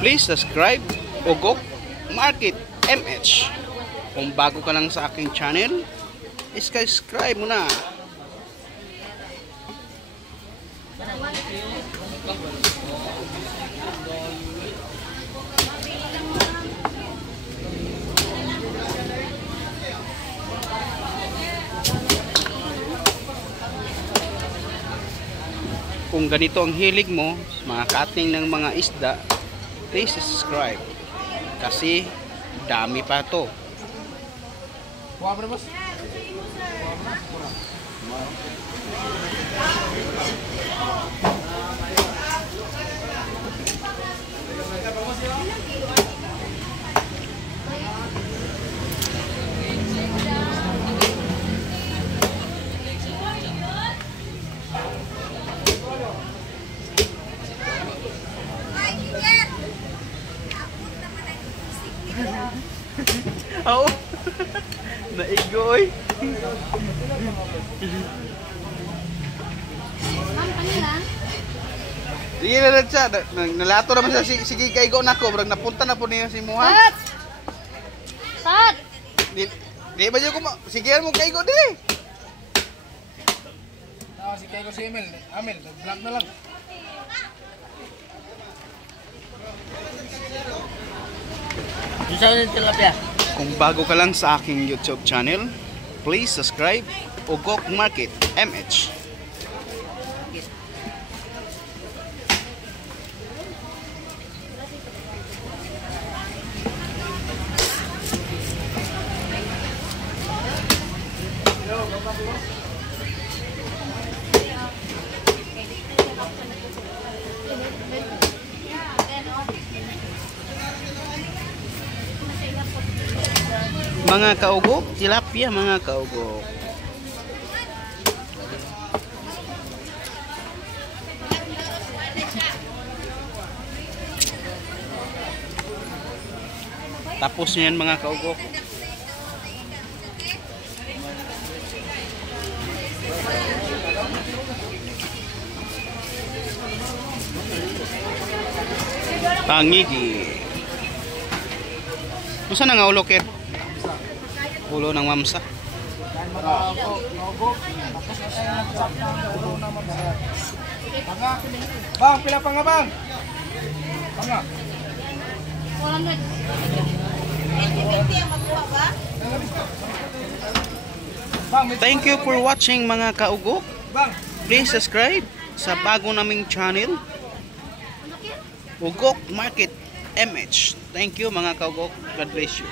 Please subscribe Ugok Market MH. Kung bago ka lang sa aking channel, subscribe mo na. Kung ganito ang hilig mo, mga cutting ng mga isda, please subscribe. Kasi dami pa to. Oo. Naigoy. Ma'am, kanila? Sige na lang siya. Nalato naman siya. Sige, kaigo na ko. Napunta na po niya si Muha. Sat! Sat! Di ba dyan ko ma... Sige mo kaigo di. Si kaigo si Emil. Amel, vlog na lang. Kung bago ka lang sa aking YouTube channel, please subscribe Ugok Market MH. Mga kaugok, tilapia mga kaugok. Tapos yan mga kaugok. Pangigi. Masa na nga ulo kit? Ulo ng mamsa. Bang, pila pa nga bang? Panga. Thank you for watching mga kaugok. Please subscribe sa bago naming channel Ugok Market MH. Thank you mga kaugok. God bless you.